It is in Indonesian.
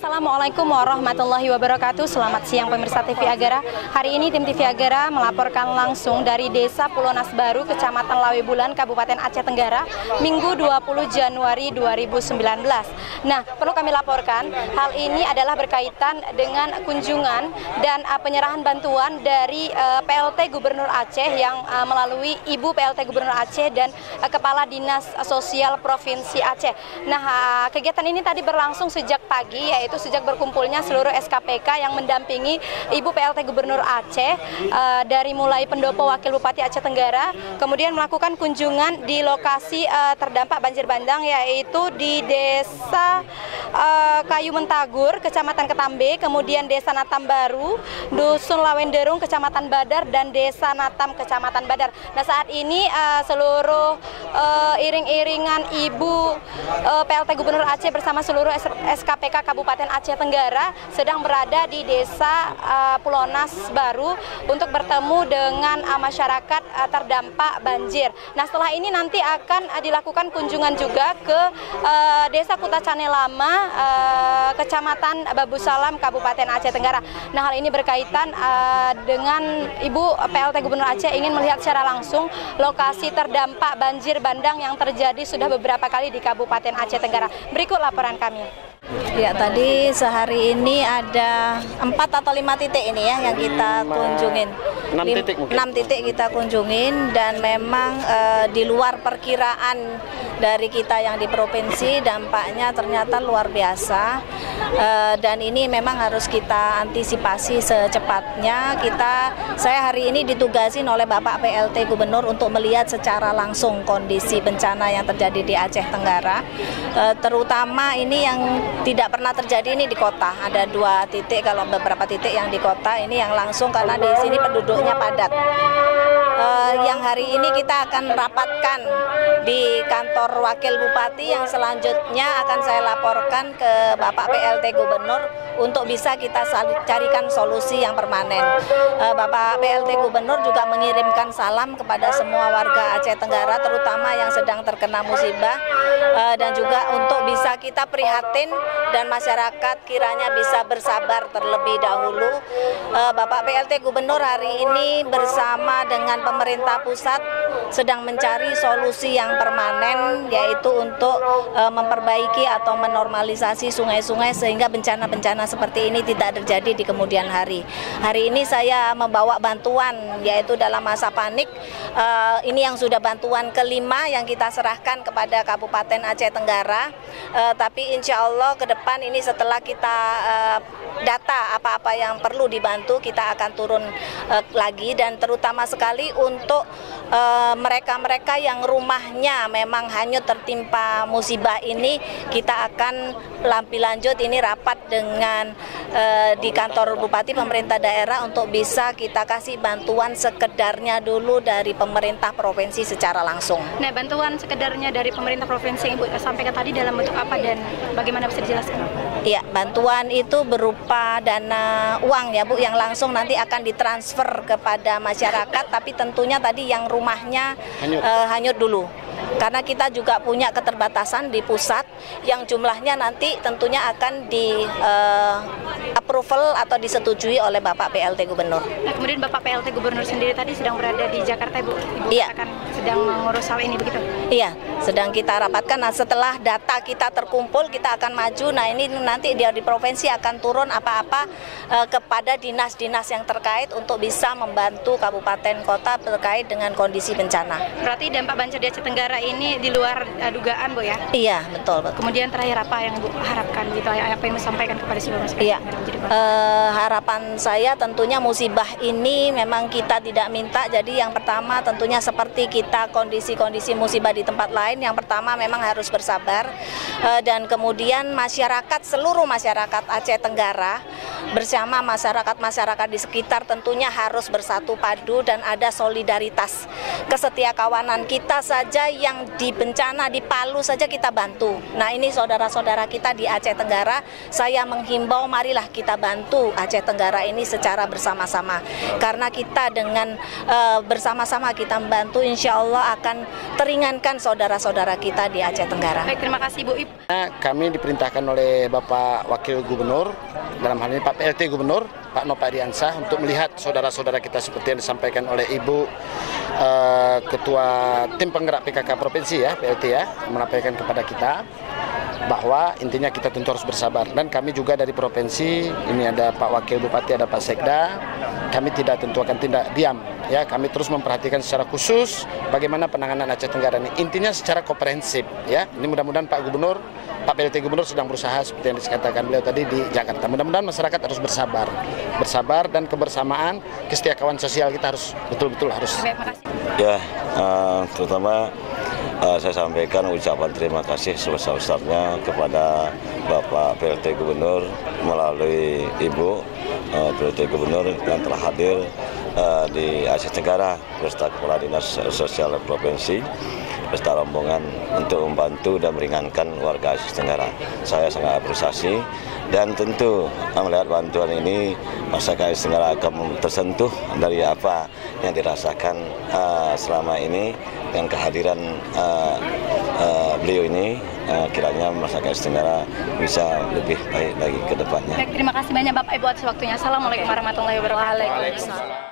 Assalamualaikum warahmatullahi wabarakatuh. Selamat siang pemirsa TV Agara. Hari ini tim TV Agara melaporkan langsung dari Desa Pulonas Baru, Kecamatan Lawebulan, Kabupaten Aceh Tenggara, Minggu 20 Januari 2019. Nah, perlu kami laporkan, hal ini adalah berkaitan dengan kunjungan dan penyerahan bantuan dari PLT Gubernur Aceh yang melalui Ibu PLT Gubernur Aceh dan Kepala Dinas Sosial Provinsi Aceh. Nah, kegiatan ini tadi berlangsung sejak pagi, yaitu sejak berkumpulnya seluruh SKPK yang mendampingi Ibu PLT Gubernur Aceh dari mulai pendopo Wakil Bupati Aceh Tenggara, kemudian melakukan kunjungan di lokasi terdampak banjir bandang, yaitu di Desa Kayu Mentagur, Kecamatan Ketambe, kemudian Desa Natam Baru, Dusun Lawenderung, Kecamatan Badar, dan Desa Natam, Kecamatan Badar. Nah, saat ini seluruh iring-iringan Ibu PLT Gubernur Aceh bersama seluruh SKPK Kabupaten Aceh Tenggara sedang berada di Desa Pulonas Baru untuk bertemu dengan masyarakat terdampak banjir. Nah, setelah ini nanti akan dilakukan kunjungan juga ke Desa Kutacane Lama, Kecamatan Babu Salam, Kabupaten Aceh Tenggara. Nah, hal ini berkaitan dengan Ibu PLT Gubernur Aceh ingin melihat secara langsung lokasi terdampak banjir bandang yang terjadi sudah beberapa kali di Kabupaten Aceh Tenggara. Berikut laporan kami. Ya, tadi sehari ini ada 4 atau 5 titik ini ya yang kita kunjungin. 6 titik kita kunjungin, dan memang di luar perkiraan dari kita yang di provinsi, dampaknya ternyata luar biasa. Dan ini memang harus kita antisipasi secepatnya. Saya hari ini ditugasin oleh Bapak PLT Gubernur untuk melihat secara langsung kondisi bencana yang terjadi di Aceh Tenggara. Terutama ini yang tidak pernah terjadi ini di kota. Ada 2 titik, kalau beberapa titik yang di kota ini yang langsung, karena di sini penduduknya padat. Yang hari ini kita akan rapatkan di kantor Wakil Bupati, yang selanjutnya akan saya laporkan ke Bapak PLT Gubernur untuk bisa kita carikan solusi yang permanen. Bapak PLT Gubernur juga mengirimkan salam kepada semua warga Aceh Tenggara, terutama yang sedang terkena musibah, dan juga untuk bisa kita prihatin dan masyarakat kiranya bisa bersabar terlebih dahulu. Bapak PLT Gubernur hari ini bersama dengan pemerintah pusat sedang mencari solusi yang permanen, yaitu untuk memperbaiki atau menormalisasi sungai-sungai sehingga bencana-bencana seperti ini tidak terjadi di kemudian hari. Hari ini saya membawa bantuan, yaitu dalam masa panik. Ini yang sudah bantuan kelima yang kita serahkan kepada Kabupaten Aceh Tenggara. Tapi insya Allah ke depan ini setelah kita data apa-apa yang perlu dibantu, kita akan turun lagi, dan terutama sekali untuk mereka-mereka yang rumahnya memang hanyut tertimpa musibah ini, kita akan lebih lanjut ini rapat dengan di kantor Bupati pemerintah daerah untuk bisa kita kasih bantuan sekedarnya dulu dari pemerintah provinsi secara langsung. Nah, bantuan sekedarnya dari pemerintah provinsi yang Ibu sampaikan tadi dalam bentuk apa dan bagaimana, bisa dijelaskan? Iya, bantuan itu berupa dana uang ya Bu, yang langsung nanti akan ditransfer kepada masyarakat, tapi tentunya tadi yang rumahnya hanyut dulu. Karena kita juga punya keterbatasan di pusat yang jumlahnya nanti tentunya akan di approval atau disetujui oleh Bapak PLT Gubernur. Nah, kemudian Bapak PLT Gubernur sendiri tadi sedang berada di Jakarta, Ibu. Iya. Akan sedang mengurus hal ini begitu? Iya, sedang kita rapatkan. Nah, setelah data kita terkumpul, kita akan maju. Nah, ini nanti dia di provinsi akan turun apa-apa kepada dinas-dinas yang terkait untuk bisa membantu kabupaten kota terkait dengan kondisi bencana. Berarti dampak banjir di Aceh Tenggara ini di luar dugaan, Bu ya? Iya, betul. Kemudian terakhir apa yang Bu harapkan gitu, apa yang disampaikan kepada seluruh masyarakat? Iya, harapan saya tentunya musibah ini memang kita tidak minta. Jadi yang pertama tentunya seperti kita kondisi-kondisi musibah di tempat lain, yang pertama memang harus bersabar, dan kemudian masyarakat, seluruh masyarakat Aceh Tenggara Tenggara bersama masyarakat-masyarakat di sekitar tentunya harus bersatu padu dan ada solidaritas. Kesetiakawanan kita saja yang di bencana di Palu saja kita bantu. Nah, ini saudara-saudara kita di Aceh Tenggara, saya menghimbau marilah kita bantu Aceh Tenggara ini secara bersama-sama. Karena kita dengan bersama-sama kita membantu, insya Allah akan teringankan saudara-saudara kita di Aceh Tenggara. Baik, terima kasih Bu. Kami diperintahkan oleh Bapak Wakil Gubernur, dalam hal ini Pak PLT Gubernur, Pak Nova Diansah, untuk melihat saudara-saudara kita seperti yang disampaikan oleh Ibu Ketua Tim Penggerak PKK Provinsi ya, PLT ya, menyampaikan kepada kita bahwa intinya kita tentu harus bersabar. Dan kami juga dari provinsi, ini ada Pak Wakil Bupati, ada Pak Sekda, kami tidak tentu akan tidak diam. Ya, kami terus memperhatikan secara khusus bagaimana penanganan Aceh Tenggara ini. Intinya secara komprehensif. Ya, ini mudah-mudahan Pak Gubernur, Pak PLT Gubernur sedang berusaha seperti yang dikatakan beliau tadi di Jakarta. Mudah-mudahan masyarakat harus bersabar dan kebersamaan, kesetiakawan sosial kita harus betul-betul harus. Ya, terutama saya sampaikan ucapan terima kasih sebesar-besarnya kepada Bapak PLT Gubernur melalui Ibu PLT Gubernur yang telah hadir di Aceh Tenggara beserta Kepala Dinas Sosial Provinsi beserta rombongan untuk membantu dan meringankan warga Aceh Tenggara. Saya sangat apresiasi dan tentu melihat bantuan ini masyarakat Aceh Tenggara akan tersentuh dari apa yang dirasakan selama ini dengan kehadiran beliau ini. Kiranya masyarakat Aceh Tenggara bisa lebih baik lagi ke depannya. Baik, terima kasih banyak Bapak Ibu atas waktunya. Assalamualaikum warahmatullahi wabarakatuh.